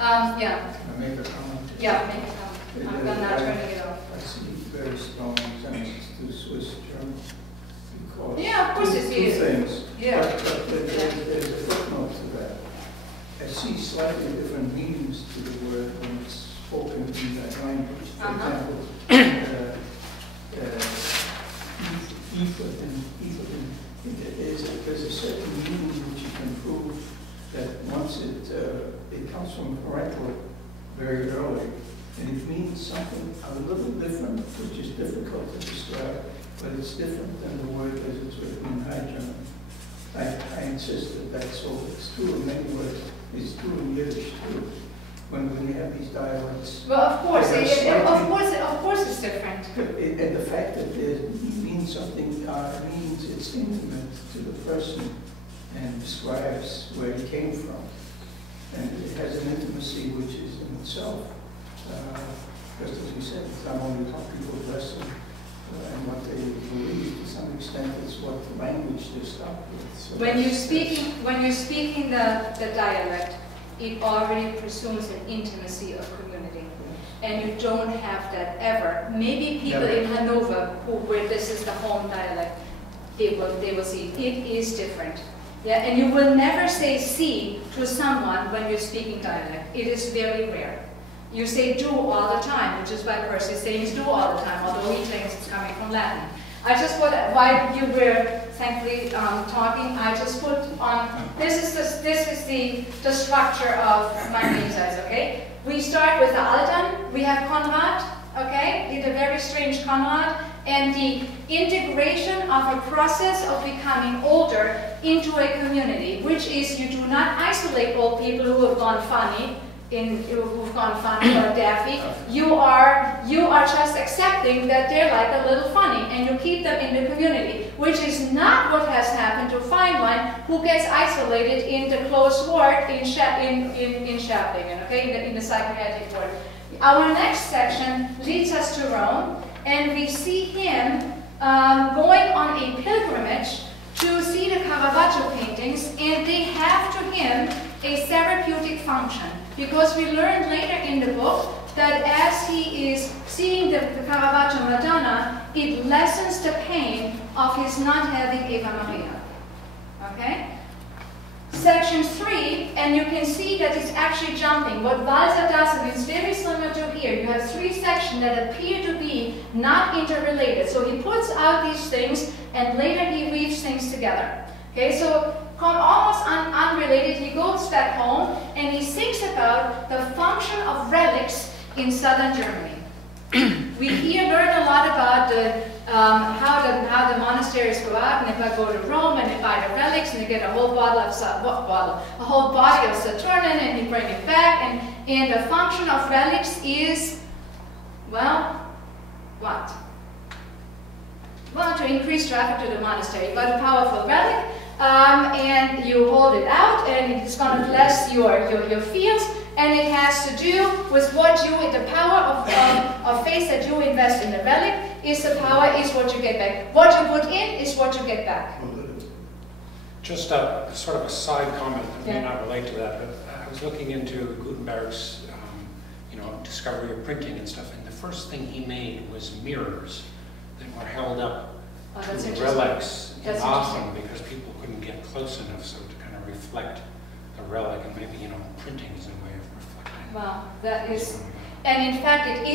Yeah. Can I make a comment? Yeah, make a comment. I'm not turning it off. I see very strong resemblance to Swiss German. Because Yeah, of course it's two things. Yeah. But there's a footnote to that. I see slightly different meanings to the word when it's spoken in that language. For example, there's a certain meaning which you can prove that once it comes from parental very early, and it means something a little different, which is difficult to describe, but it's different than the word as it's written in High German. I insist that that's so. It's true in many words. It's true in Yiddish too. When you have these dialects. Well, of course, of course, it's different. And the fact that it means something means it's intimate to the person and describes where he came from, and it has an intimacy which is in itself, just as we said, it's not only how people dress and what they believe. To some extent, it's what language they're stuck with. So when you're speaking the dialect, it already presumes an intimacy of community. And you don't have that ever. Maybe people in Hanover, where this is the home dialect, they will see it is different. Yeah, and you will never say "see" to someone when you're speaking dialect. It is very rare. You say "do" all the time, which is why Percy is saying "do" all the time, although he thinks it's coming from Latin. I just put, while you were thankfully talking, I just put on, this is the structure of my exercise, okay? We start with the Altan, we have Konrad, okay? The very strange Konrad, and the integration of a process of becoming older into a community, which is you do not isolate old people who have gone funny, who've gone funny or daffy. You are just accepting that they're like a little funny, and you keep them in the community, which is not what has happened to Feynman, who gets isolated in the closed ward in Schablingen, okay, in the psychiatric ward. Our next section leads us to Rome, and we see him going on a pilgrimage to see the Caravaggio paintings, and they have to him a therapeutic function. Because we learned later in the book that as he is seeing the Caravaggio Madonna, it lessens the pain of his not having Eva Maria. Okay? Section 3, and you can see that it's actually jumping. What Walser does, and it's very similar to here, you have 3 sections that appear to be not interrelated. So he puts out these things, and later he weaves things together. Okay, so almost unrelated, he goes back home and he thinks about the function of relics in southern Germany. We learn a lot about how the monasteries go out, and if I go to Rome and they buy the relics and they get a whole body of Saturnin and they bring it back, and the function of relics is, well, what? Well, to increase traffic to the monastery, but a powerful relic. And you hold it out, and it's going to bless your fields, and it has to do with the power of faith that you invest in the relic is the power, is what you get back. What you put in is what you get back. Just a sort of a side comment that may not relate to that, but I was looking into Gutenberg's, discovery of printing and stuff, and the first thing he made was mirrors that were held up to relics in Aachen because people couldn't get close enough, so to kind of reflect a relic, and maybe printing is a way of reflecting. Well, that is, and in fact it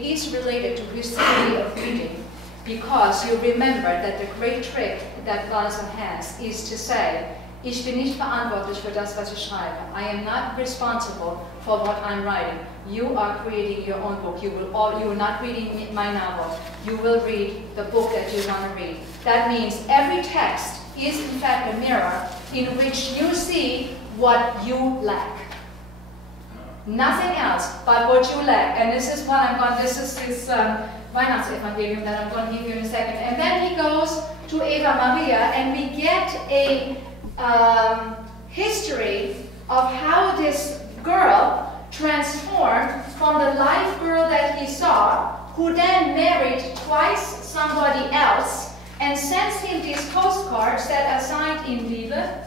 is related to his theory of reading, because you remember that the great trick that Walser has is to say, ich bin nicht verantwortlich für das, was ich schreibe. I am not responsible for what I'm writing. You are creating your own book. You are not reading my novel. You will read the book that you want to read. That means every text is in fact a mirror in which you see what you lack. Nothing else but what you lack. And this is what this is his Weihnachtsevangelium that I'm going to give you in a second. And then he goes to Eva Maria, and we get a history of how this girl transformed from the live girl that he saw, who then married twice somebody else, and sends him these postcards that are signed in Liebe.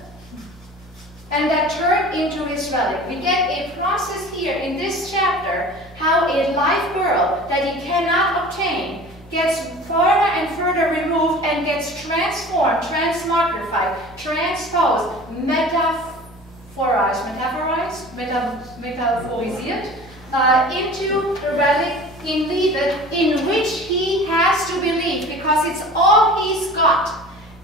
and that turned into his relic. We get a process here in this chapter, how a live girl that he cannot obtain gets further and further removed and gets transformed, transmogrified, transposed, metaphorisiert into the relic in Liebe, in which he has to believe because it's all he's got.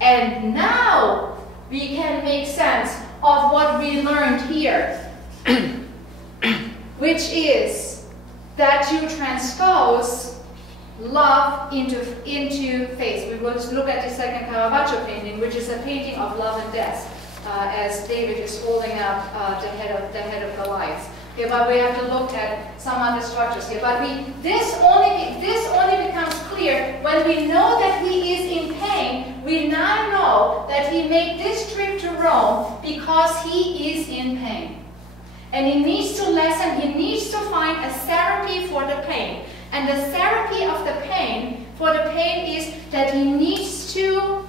And now we can make sense of what we learned here, which is that you transpose love into face. We will look at the second Caravaggio painting, which is a painting of love and death, as David is holding up the head of Goliath. Okay, but we have to look at some other structures here. But this only becomes clear when we know that he is in pain. We now know that he made this trip to Rome because he is in pain. And he needs to lessen, he needs to find a therapy for the pain. And the therapy of the pain, for the pain, is that he needs to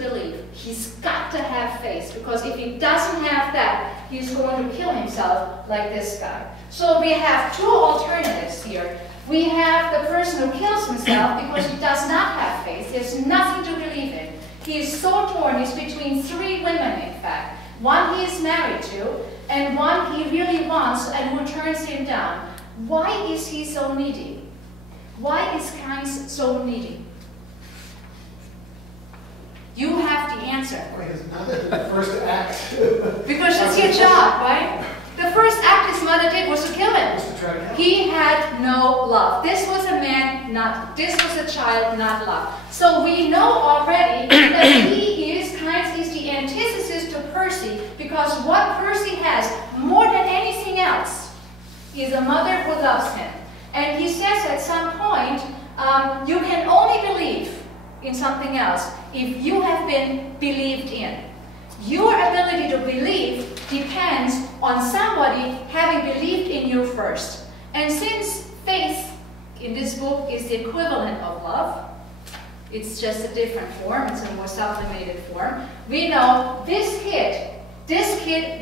believe. He's got to have faith, because if he doesn't have that, he's going to kill himself like this guy. So we have two alternatives here. We have the person who kills himself because he does not have faith. He has nothing to believe in. He is so torn. He's between three women, in fact. One he is married to, and one he really wants and who turns him down. Why is he so needy? Why is Keynes so needy? You have the answer. Because now that the first act. Because it's your job, right? The first act his mother did was to kill him. He had no love. This was a man, this was a child, not love. So we know already that Keynes is the antithesis to Percy, because what Percy has more than anything else is a mother who loves him. And he says at some point, you can only believe in something else if you have been believed in. Your ability to believe depends on somebody having believed in you first. And since faith in this book is the equivalent of love, it's just a different form, it's a more sublimated form, we know this kid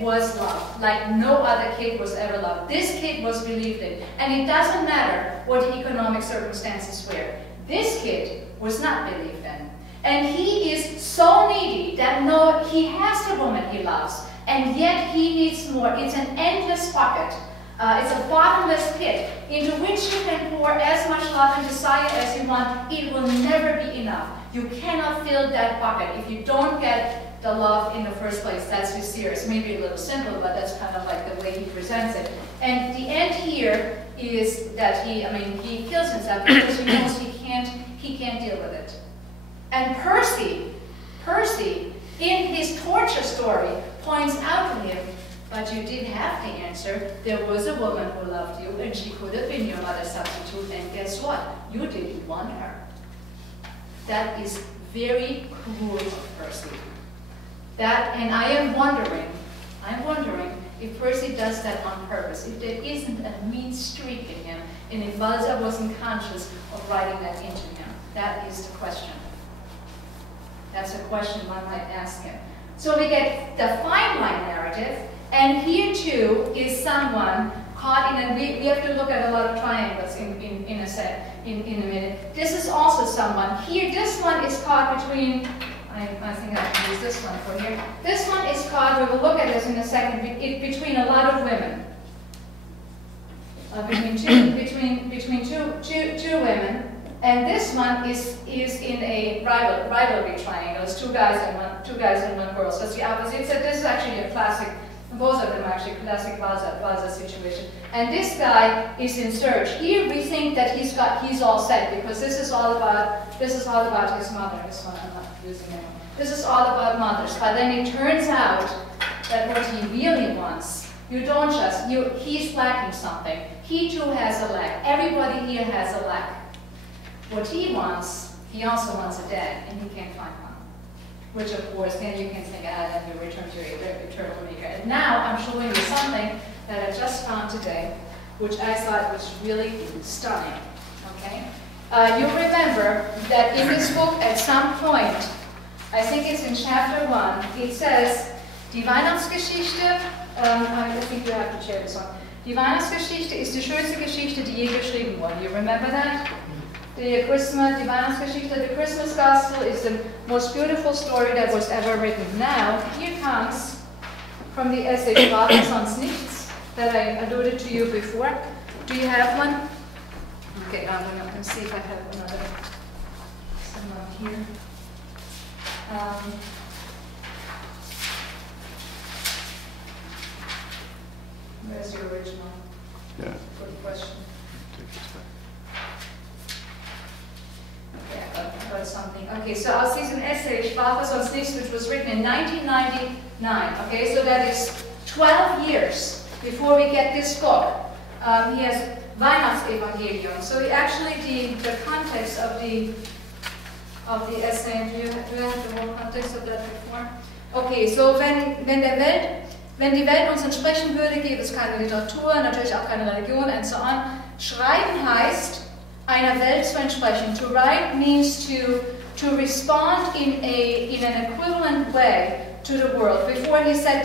was loved, like no other kid was ever loved. This kid was believed in. And it doesn't matter what economic circumstances were. This kid was not believed in. And he is so needy that he has the woman he loves, and yet he needs more. It's an endless bucket. It's a bottomless pit into which you can pour as much love and desire as you want. It will never be enough. You cannot fill that bucket if you don't get the love in the first place. That's his serious. Maybe a little simple, but that's kind of like the way he presents it. And the end here is that he kills himself because he knows he can't deal with it. And Percy, in his torture story, points out to him, but you did have the answer. There was a woman who loved you, and she could have been your mother's substitute, and guess what? You didn't want her. That is very cruel of Percy. And I am wondering if Percy does that on purpose, if there isn't a mean streak in him, and if Walser wasn't conscious of writing that into him. That is the question. That's a question one might ask him. So we get the fine line narrative, and here too is someone caught in we have to look at a lot of triangles in a minute. This is also someone. Here, this one is caught between, I think I can use this one for here. This one is caught, we will look at this in a second, between a lot of women. Between two women. And this one is in a rivalry triangle. It's two guys and one girl. So it's the opposite. So this is actually a classic. Both of them are actually classic Walser situation. And this guy is in search. Here we think that he's all set, because this is all about his mother. This one I'm not using anymore. This is all about mothers. But then it turns out that what he really wants, he's lacking something. He too has a lack. Everybody here has a lack. What he wants, he also wants a dad, and he can't find one. Which, of course, then you can think, then you return to your eternal maker. And now I'm showing you something that I just found today, which I thought was really stunning. Okay? You remember that in this book, at some point, I think it's in chapter 1, it says Die Weihnachtsgeschichte, I think you have to share this one. Die Weihnachtsgeschichte ist die schönste Geschichte, die je geschrieben wurde. You remember that? The Weihnachtsgeschichte, the Christmas Gospel is the most beautiful story that was ever written. Now, here comes from the essay Sprache sonst nichts that I alluded to you before. Do you have one? Okay, I'm going to see if I have another someone here. Where's the original? Yeah. Good question. Take this back. Okay, I got something. Okay, so I'll see an essay, Sprache sonst nichts, which was written in 1999. Okay, so that is 12 years before we get this book. He has Weihnachtsevangelium. So actually the context of the essay, do you have the whole context of that before? Okay, so wenn die Welt uns entsprechen würde, gäbe es keine Literatur, natürlich auch keine Religion and so on. Schreiben heißt, einer Welt zu entsprechen. To write means to respond in an equivalent way to the world. Before he said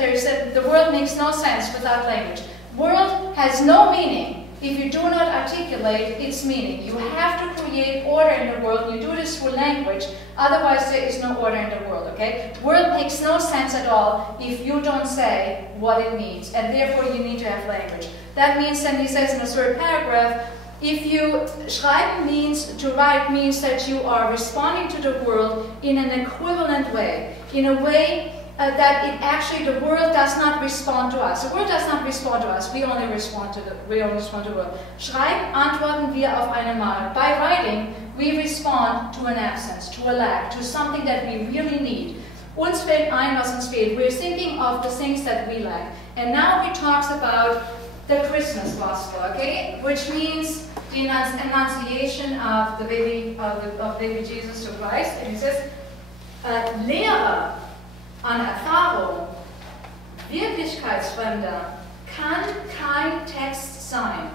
the world makes no sense without language. World has no meaning if you do not articulate its meaning. You have to create order in the world. You do this through language. Otherwise, there is no order in the world, okay? World makes no sense at all if you don't say what it means. And therefore, you need to have language. That means, and he says in the third paragraph, if you schreiben means, to write means that you are responding to the world in an equivalent way. In a way that it actually, the world does not respond to us. The world does not respond to us. We only respond to the world. Schreiben antworten wir auf einen Mangel. By writing, we respond to an absence, to a lack, to something that we really need. Uns fällt ein, was uns fehlt. We're thinking of the things that we lack. And now he talks about the Christmas Gospel, okay? Which means the annunciation of the baby, of baby Jesus to Christ. And he says, Lehre an Erfahrung, wirklichkeitsfremder, kann kein Text sein.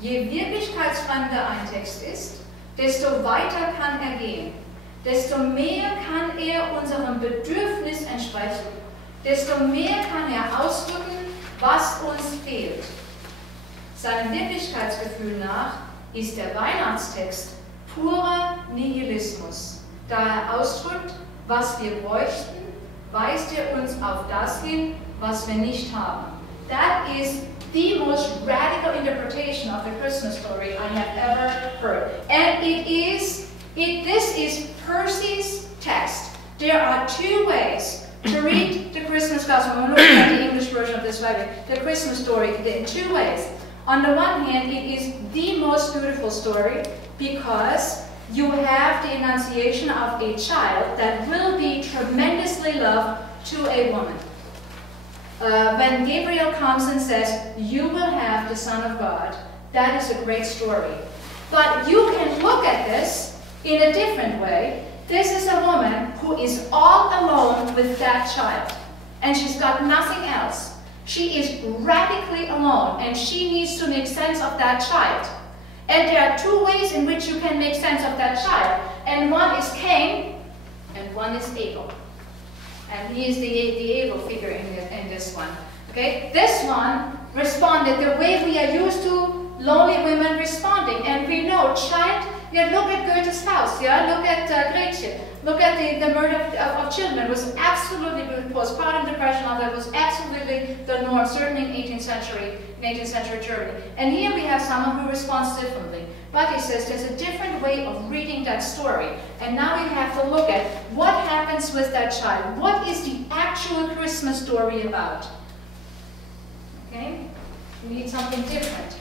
Je wirklichkeitsfremder ein Text ist, desto weiter kann er gehen. Desto mehr kann er unserem Bedürfnis entsprechen. Desto mehr kann er ausdrücken, was uns fehlt. Seinem Wirklichkeitsgefühl nach ist der Weihnachtstext purer Nihilismus. Da er ausdrückt, was wir bräuchten, weist er uns auf das hin, was wir nicht haben. That is the most radical interpretation of the Christmas story I have ever heard. And this is Percy's text. There are two ways to read the Christmas Gospel. I'm looking at the English version of this Bible. The Christmas story in two ways. On the one hand, it is the most beautiful story because you have the annunciation of a child that will be tremendously loved to a woman. When Gabriel comes and says, you will have the Son of God, that is a great story. But you can look at this in a different way. This is a woman who is all alone with that child, and she's got nothing else. She is radically alone, and she needs to make sense of that child. And there are two ways in which you can make sense of that child. And one is Cain, and one is Abel. And he is the Abel figure in this one. Okay? This one responded the way we are used to lonely women responding. And we know child, look at Goethe's Faust, look at Gretchen. Look at the murder of children. It was absolutely, postpartum depression, that was absolutely the norm, certainly in 18th century Germany. And here we have someone who responds differently. But he says there's a different way of reading that story. And now we have to look at what happens with that child. What is the actual Christmas story about? Okay? We need something different.